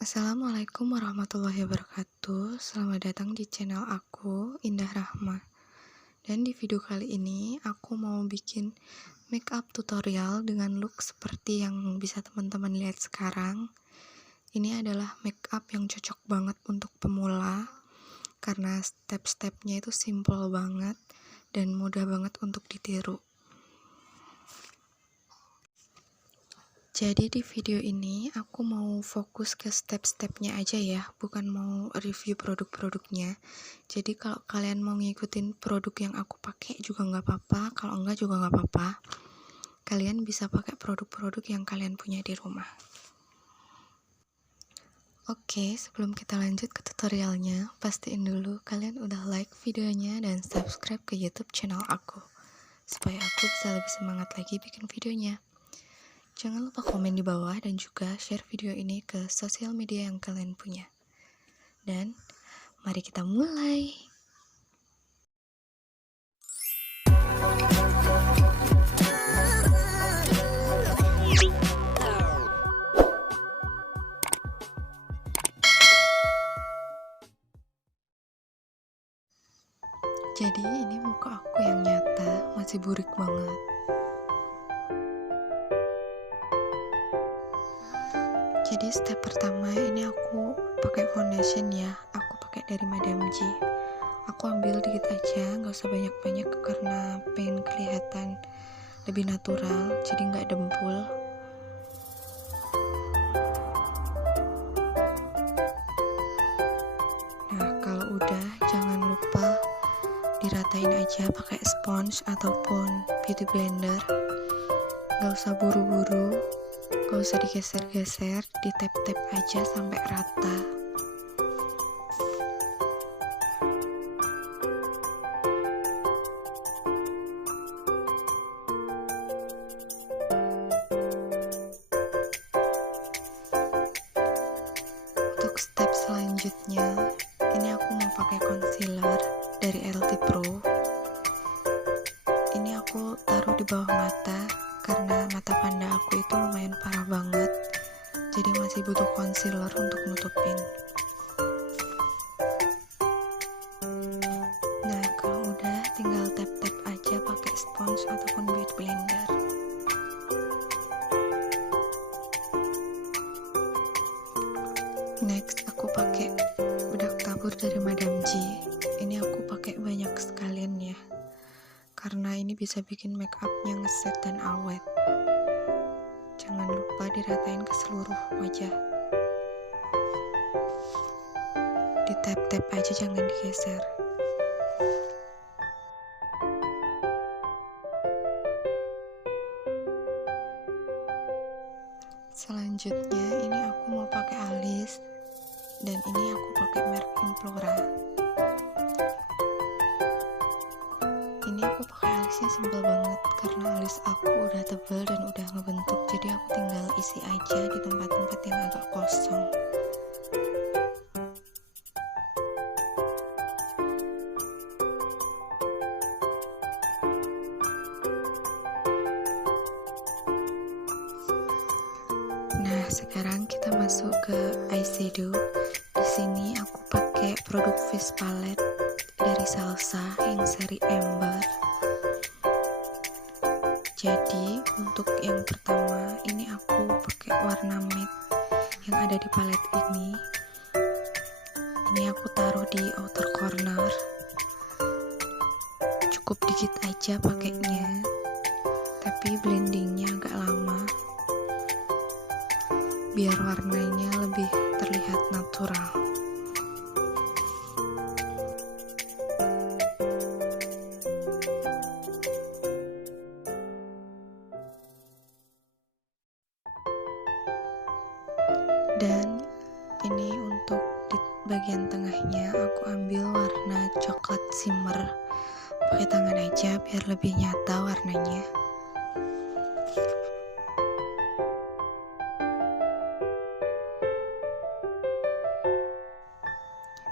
Assalamualaikum warahmatullahi wabarakatuh. Selamat datang di channel aku, Indah Rahma. Dan di video kali ini aku mau bikin makeup tutorial dengan look seperti yang bisa teman-teman lihat sekarang. Ini adalah makeup yang cocok banget untuk pemula karena step-stepnya itu simple banget dan mudah banget untuk ditiru. Jadi di video ini aku mau fokus ke step-stepnya aja ya, bukan mau review produk-produknya. Jadi kalau kalian mau ngikutin produk yang aku pakai juga nggak apa-apa, kalau enggak juga nggak apa-apa. Kalian bisa pakai produk-produk yang kalian punya di rumah. Oke, sebelum kita lanjut ke tutorialnya, pastiin dulu kalian udah like videonya dan subscribe ke YouTube channel aku, supaya aku bisa lebih semangat lagi bikin videonya. Jangan lupa komen di bawah dan juga share video ini ke sosial media yang kalian punya. Dan mari kita mulai. Jadi ini muka aku yang nyata, masih burik banget. Jadi step pertama ini aku pakai foundation ya, aku pakai dari Madam G. Aku ambil dikit aja, nggak usah banyak-banyak karena pengen kelihatan lebih natural, jadi nggak dempul. Nah kalau udah jangan lupa diratain aja pakai sponge ataupun beauty blender. Nggak usah buru-buru. Gak usah digeser-geser, ditap-tap aja sampai rata. Untuk step selanjutnya, ini aku mau pakai concealer dari Pro. Ini aku taruh di bawah mata karena mata panda aku itu lumayan parah banget, jadi masih butuh concealer untuk nutupin. Nah kalau udah tinggal tap-tap aja pakai sponge ataupun beauty blender. Next aku pakai bedak tabur dari Madam G. Ini aku pakai banyak sekalian ya, karena ini bisa bikin makeupnya ngeset dan awet. Jangan lupa diratain ke seluruh wajah. Ditap-tap aja, jangan digeser. Selanjutnya ini aku mau pakai alis, dan ini aku pakai merek Implora. Ini aku pakai alisnya simpel banget karena alis aku udah tebal dan udah ngebentuk, jadi aku tinggal isi aja di tempat-tempat yang agak kosong. Nah, sekarang kita masuk ke eyeshadow. Di sini aku pakai produk face palette dari Salsa yang seri Amber. Jadi untuk yang pertama ini aku pakai warna matte yang ada di palette ini. Ini aku taruh di outer corner. Cukup dikit aja pakainya, tapi blendingnya agak lama biar warnanya lebih terlihat natural. Dan ini untuk di bagian tengahnya aku ambil warna coklat shimmer. Pakai tangan aja biar lebih nyata warnanya.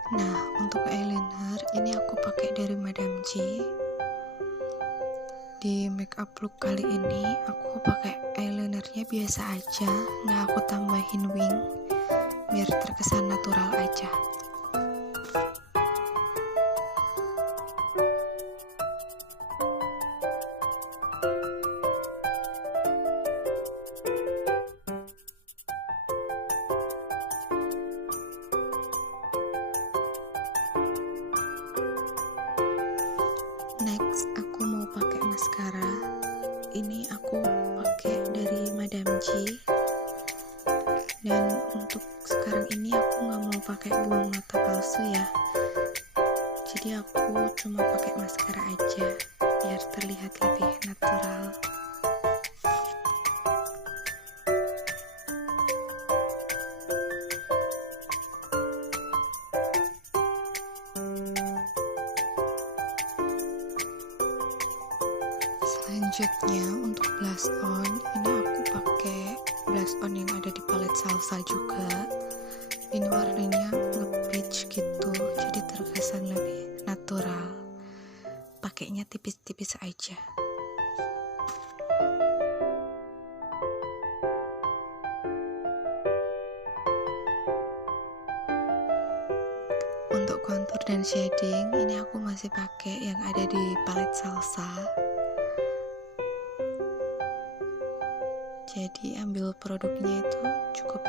Nah, untuk eyeliner ini aku pakai dari Madam G. Di makeup look kali ini aku pakai eyelinernya biasa aja, nggak aku tambahin wing biar terkesan natural aja. Next, aku mau pakai maskara. Ini aku pakai dari Madam G. Dan untuk sekarang ini aku nggak mau pakai bulu mata palsu ya. Jadi aku cuma pakai maskara aja biar terlihat lebih natural. Selanjutnya untuk blush on, ini aku pakai blush on yang ada di palette Salsa juga. Ini warnanya nge-peach gitu, jadi terkesan lebih natural. Pakainya tipis-tipis aja. Untuk contour dan shading, ini aku masih pakai yang ada di palette Salsa. Jadi ambil produknya itu cukup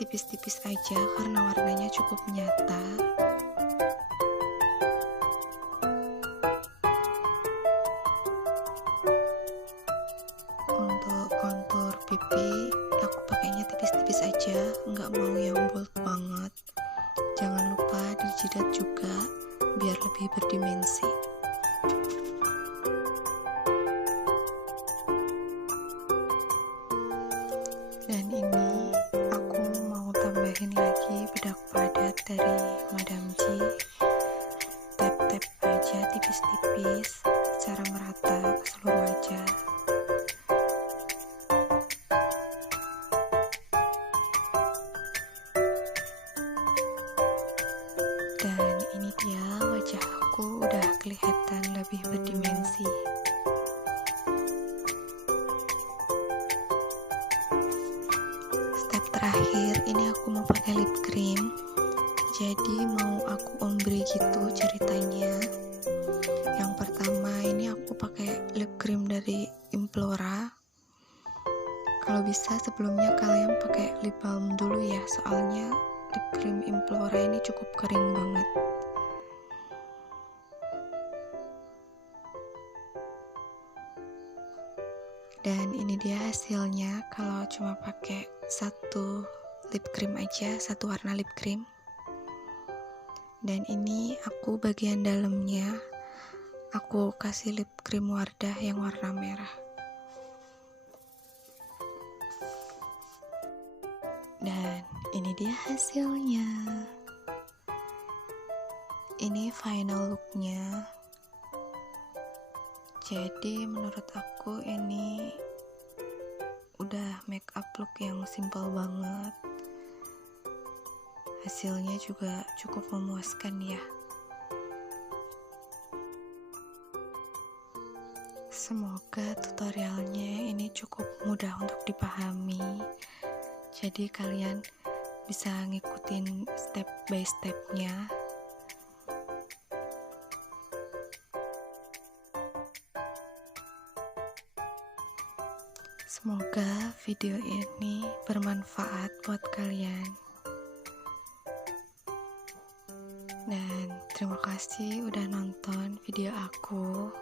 tipis-tipis aja karena warnanya cukup nyata. Untuk kontur pipi aku pakainya tipis-tipis aja, nggak mau yang bold banget. Jangan lupa dijidat juga biar lebih berdimensi. Dan ini aku mau tambahin lagi bedak padat dari Madam G. Tap-tap aja tipis-tipis secara merata ke seluruh wajah. Dan ini dia wajahku udah kelihatan lebih berdimensi. Terakhir ini aku mau pakai lip cream, jadi mau aku ombre gitu ceritanya. Yang pertama ini aku pakai lip cream dari Implora. Kalau bisa sebelumnya kalian pakai lip balm dulu ya, soalnya lip cream Implora ini cukup kering banget. Dan ini dia hasilnya kalau cuma pakai satu lip cream aja, satu warna lip cream. Dan ini aku bagian dalamnya aku kasih lip cream Wardah yang warna merah. Dan ini dia hasilnya. Ini final looknya. Jadi menurut aku ini udah make up look yang simple banget. Hasilnya juga cukup memuaskan ya. Semoga tutorialnya ini cukup mudah untuk dipahami. Jadi kalian bisa ngikutin step by stepnya. Semoga video ini bermanfaat buat kalian. Dan terima kasih udah nonton video aku.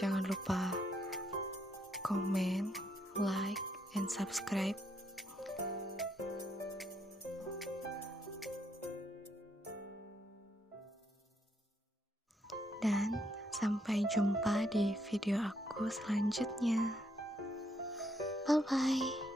Jangan lupa komen, like, and subscribe. Dan sampai jumpa di video aku selanjutnya. Bye bye.